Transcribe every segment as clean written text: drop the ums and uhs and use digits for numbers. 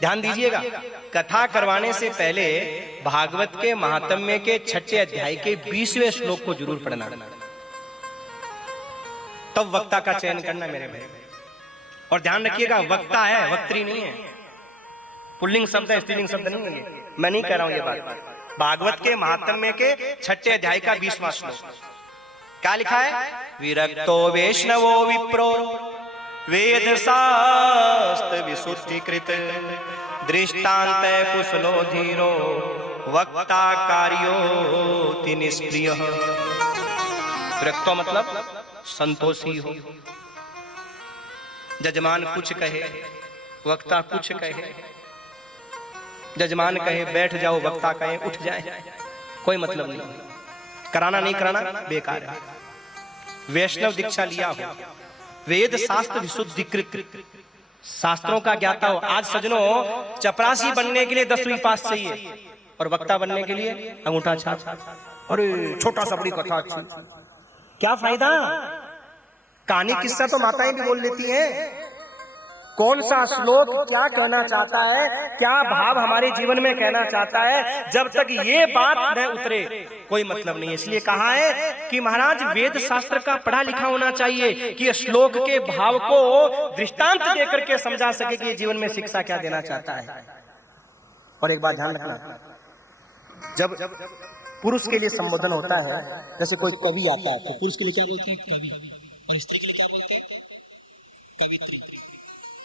ध्यान दीजिएगा, कथा करवाने से पहले भागवत के महात्म्य के 6ठे अध्याय के 20वें श्लोक को जरूर पढ़ना, तब वक्ता का चयन करना मेरे भाई। और ध्यान रखिएगा, वक्ता है, वक्त्री नहीं है। पुल्लिंग शब्द है, स्त्रीलिंग शब्द नहीं है। मैं नहीं कह रहा हूं ये बात। भागवत के महात्म्य के 6ठे अध्याय का 20वां श्लोक क्या लिखा है? विरक्तो वैष्णवो विप्रो वेद शास्त्र विशुद्धि कृत दृष्टांत कुशलो धीरो वक्ता कार्योति निष्क्रिय। विरक्तो मतलब संतोषी हो, जजमान कुछ कहे वक्ता कुछ कहे, जजमान कहे बैठ जाओ वक्ता कहे उठ जाए, कोई मतलब नहीं, कराना नहीं कराना बेकार है। वैष्णव दीक्षा लिया हो, वेद शास्त्र विशुद्धिकृत, शास्त्रों का ज्ञाता हो। आज सजनों, चपरासी बनने के लिए 10वीं पास चाहिए और वक्ता बनने के लिए अंगूठा छाप। अरे छोटा सा बड़ी कथा अच्छी, क्या फायदा? कहानी किस्सा तो माताएं भी बोल लेती हैं। कौन सा श्लोक क्या कहना चाहता है, क्या भाव हमारे जीवन में कहना चाहता है, जब तक ये बात न उतरे कोई मतलब नहीं है। इसलिए कहा है कि महाराज वेद शास्त्र का पढ़ा लिखा होना चाहिए कि श्लोक के भाव को दृष्टांत देकर के समझा सके कि जीवन में शिक्षा क्या देना चाहता है। और एक बात ध्यान रखना, जब पुरुष के लिए संबोधन होता है, जैसे कोई कवि आता है तो पुरुष के लिए क्या बोलते हैं? कवि। और स्त्री के लिए क्या बोलते हैं? कवित्री।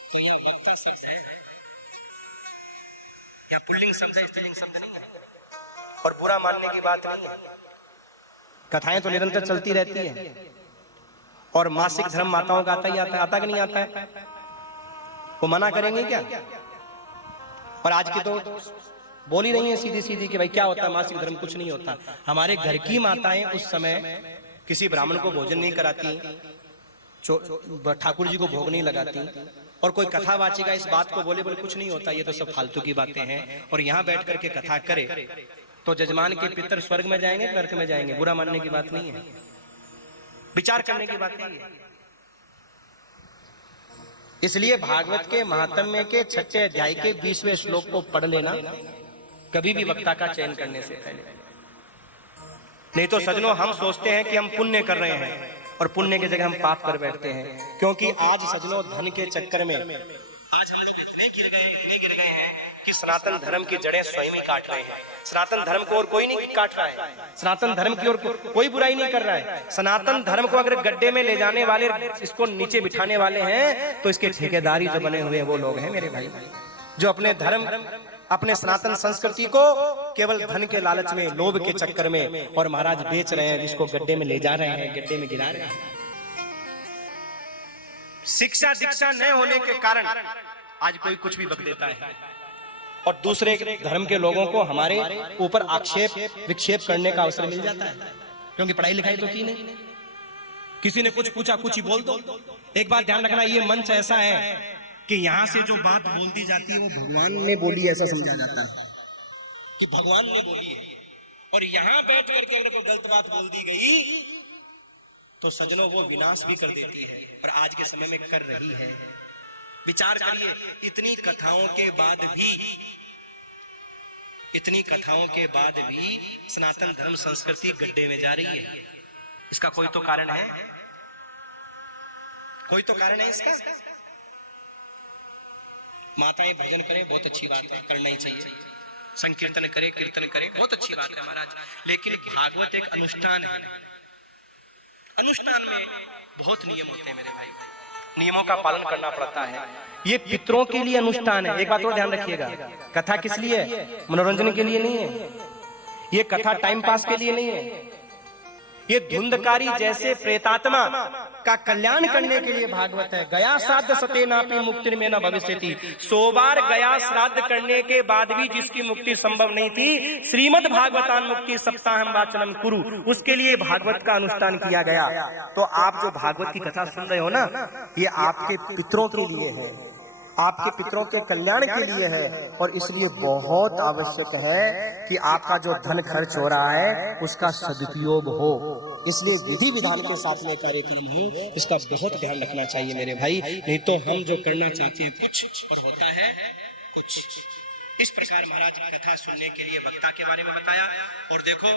तो ये वक्ता शब्द है या पुल्लिंग शब्द है, स्त्रीलिंग शब्द नहीं है। और बुरा मानने की बात नहीं है, कथाएं तो निरंतर चलती रहती है। और मासिक धर्म माताओं का आता ही आता है, आता कि नहीं आता है? वो मना करेंगे क्या? और आज की तो बोल ही नहीं है सीधी सीधी कि भाई क्या होता है मासिक धर्म, कुछ नहीं होता। हमारे घर की माताएं उस समय किसी ब्राह्मण को भोजन नहीं कराती, ठाकुर जी को भोग नहीं लगाती, और कोई कथा वाचिका इस बात को बोले कुछ नहीं होता, ये तो सब फालतू की बातें हैं। और यहाँ बैठ करके कथा करे तो जजमान के पितर स्वर्ग में जाएंगे, नरक में जाएंगे। बुरा मानने की बात नहीं है, विचार करने की बात नहीं है। इसलिए भागवत के महात्म्य के 6ठे अध्याय के 20वें श्लोक को पढ़ लेना कभी भी वक्ता का चयन करने से पहले। नहीं तो सजनों, हम सोचते हैं कि हम पुण्य कर रहे हैं और पुण्य की जगह हम पाप कर बैठते हैं। क्योंकि आज सजनों धन के चक्कर में आज हम लोग इतने गिर गए हैं कि सनातन धर्म की जड़ें स्वयं ही काट रहे हैं। सनातन धर्म को और कोई नहीं काट रहा है, सनातन धर्म की ओर कोई बुराई नहीं कर रहा है। सनातन धर्म को अगर गड्ढे में ले जाने वाले, इसको नीचे बिठाने वाले हैं, तो इसके ठेकेदारी जो बने हुए वो लोग हैं मेरे भाई, जो अपने धर्म, अपने सनातन संस्कृति को केवल धन के लालच में, लोभ के चक्कर में और महाराज बेच रहे हैं, इसको गड्ढे में ले जा रहे हैं, गड्ढे में गिरा रहे हैं। शिक्षा दीक्षा न होने के कारण आज कोई कुछ भी बक देता है और दूसरे धर्म के लोगों को हमारे ऊपर आक्षेप विक्षेप करने का अवसर मिल जाता है, क्योंकि पढ़ाई लिखाई तो की नहीं। किसी ने कुछ पूछा, कुछ ही बोल दो। एक बात ध्यान रखना, ये मंच ऐसा है कि यहाँ से जो बात बोल दी जाती है वो भगवान ने बोली ऐसा समझा जाता है कि भगवान ने बोली है। और यहाँ बैठ करके अगर कोई गलत बात बोल दी गई तो सजनों वो विनाश भी कर देती है, और आज के समय में कर रही है। विचार करिए, इतनी कथाओं के बाद भी सनातन धर्म संस्कृति गड्ढे में जा रही है। इसका कोई तो कारण है, कोई तो कारण है इसका। माताएं भजन करें, बहुत अच्छी बात है, करना ही चाहिए। संकीर्तन करें, कीर्तन करें, बहुत अच्छी बात है महाराज। लेकिन भागवत एक अनुष्ठान है, अनुष्ठान में बहुत नियम होते हैं मेरे भाई, नियमों का पालन करना पड़ता है। ये पितरों के लिए अनुष्ठान है। एक बात और ध्यान रखिएगा, कथा किस लिए है? मनोरंजन के लिए नहीं है। ये कथा टाइम पास के लिए नहीं है। ये धुंधकारी जैसे प्रेतात्मा का कल्याण करने के लिए भागवत है। गया श्राद्ध सते नापि मुक्ति में न भविष्यति। 100 बार गया श्राद्ध करने के बाद भी जिसकी मुक्ति संभव नहीं थी, श्रीमद् भागवतान मुक्ति सप्ताहम वाचनम कुरु, उसके लिए भागवत का अनुष्ठान किया गया। तो आप जो भागवत की कथा सुन रहे हो ना, ये आपके पितरों के लिए है, आपके पितरों के कल्याण के लिए है। और इसलिए बहुत आवश्यक है कि आपका जो धन खर्च हो रहा है उसका सदुपयोग हो। इसलिए विधि विधान के साथ में कार्यक्रम हो, इसका बहुत ध्यान रखना चाहिए मेरे भाई। नहीं तो हम जो करना चाहते हैं कुछ और होता है कुछ इस प्रकार महाराज कथा सुनने के लिए वक्ता के बारे में बताया। और देखो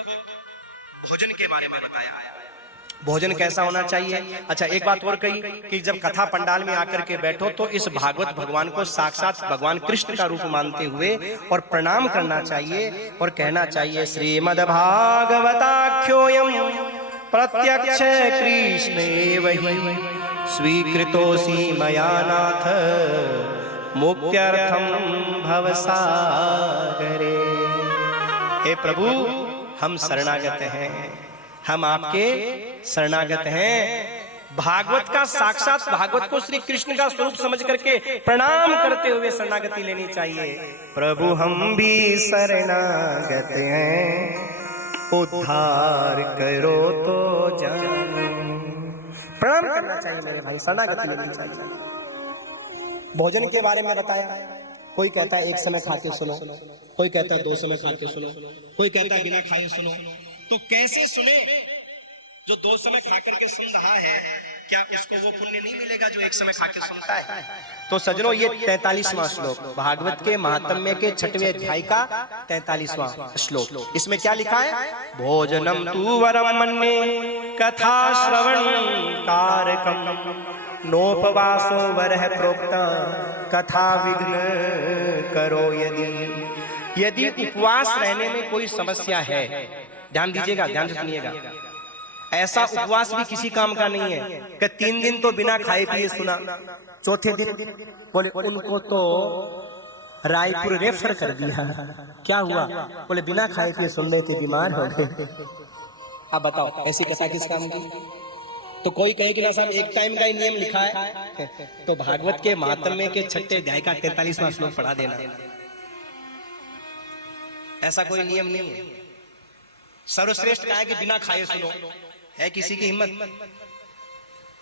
भोजन के बारे में बताया, भोजन कैसा होना चाहिए। अच्छा एक बात और कही कि जब कथा पंडाल में आकर के बैठो तो इस भागवत भगवान को साक्षात भगवान कृष्ण का रूप मानते हुए और प्रणाम करना चाहिए और कहना चाहिए श्रीमद् भागवताख्योऽयं प्रत्यक्ष कृष्णेव हि स्वीकृतोऽसि मया नाथ मुक्त्यर्थं भवसागरे। हे प्रभु हम शरणागत हैं, हम आपके शरणागत हैं। भागवत का साक्षात भागवत को श्री कृष्ण का स्वरूप समझ करके प्रणाम करते हुए शरणागति लेनी चाहिए। प्रभु हम भी शरणागत हैं, उद्धार करो तो जानो। प्रणाम करना चाहिए मेरे भाई, शरणागति लेनी चाहिए। भोजन के बारे में बताया, कोई कहता है एक समय खा के सुनो, कोई कहता है 2 समय खा के सुनो, कोई कहता है बिना खाए सुनो। तो कैसे सुने? जो 2 समय खा करके सुन रहा है, क्या उसको वो पुण्य नहीं मिलेगा जो 1 समय खा के सुनता है? तो सज्जनों ये 43वां श्लोक भागवत के महात्म्य के 6वें अध्याय का 43वां श्लोक, इसमें क्या लिखा है? भोजनम तु वरम मन्ये कथा श्रवण कारकम नोपवासो वरह प्रोक्ता कथा विघ्न करो यदि उपवास रहने में कोई समस्या है, ध्यान दीजिएगा, ध्यान से सुनिएगा, ऐसा उपवास भी किसी काम का नहीं है कि 3 दिन तो बिना खाए पिए सुना, चौथे दिन बोले उनको तो रायपुर रेफर कर दिया। क्या हुआ? बोले बिना खाए पिए सुनने के बीमार हो गए। अब बताओ ऐसी कथा किस काम की? तो कोई कहे कि ना साहब एक टाइम का ही नियम लिखा है, तो भागवत के महात्म्य के 6वें अध्याय का 43वां श्लोक पढ़ा देना। ऐसा कोई नियम नहीं है। सर्वश्रेष्ठ कहा है कि बिना खाए सुनो। है किसी की हिम्मत?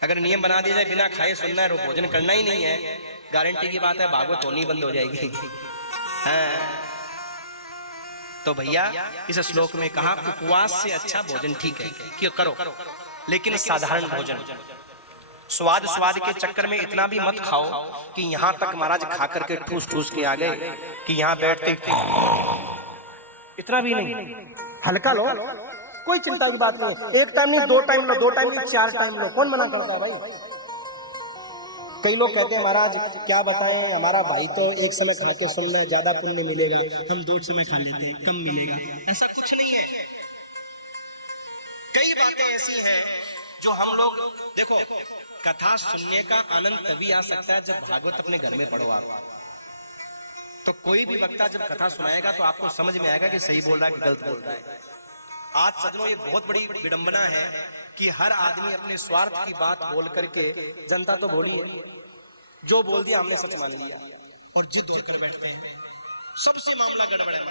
अगर नियम बना दिया जाए बिना खाए सुनना है, भोजन करना ही नहीं है, गारंटी की बात है भागवत होनी बंद हो जाएगी। हाँ। तो भैया इस श्लोक में कहा उपवास से अच्छा भोजन ठीक है कि करो, लेकिन साधारण भोजन। स्वाद के चक्कर में इतना भी मत खाओ कि यहां तक महाराज खा करके ठूस ठूस के आ गए कि यहां बैठते इतना भी नहीं, हल्का लो, कोई चिंता की बात नहीं। 1 टाइम नहीं 2 टाइम लो, 2 टाइम नहीं 4 टाइम लो, कौन मना करता है भाई? कई लोग कहते हैं महाराज क्या बताएं, हमारा भाई तो 1 समय खा के सुनना है, ज्यादा पुण्य मिलेगा, हम 2 समय खा लेते हैं कम मिलेगा। ऐसा कुछ नहीं है। कई बातें ऐसी हैं जो हम लोग देखो, कथा सुनने का आनंद तभी आ सकता है जब भागवत अपने घर में पढ़ो आप। तो कोई भी वक्ता जब कथा सुनाएगा तो आपको समझ में आएगा कि सही बोल रहा है कि गलत बोल रहा है। आज सज्जनों ये बहुत बड़ी विडंबना है कि हर आदमी अपने स्वार्थ की बात बोल करके, जनता तो बोली है, जो बोल दिया हमने सच मान लिया और जिद होकर बैठते हैं, सबसे मामला गड़बड़ है।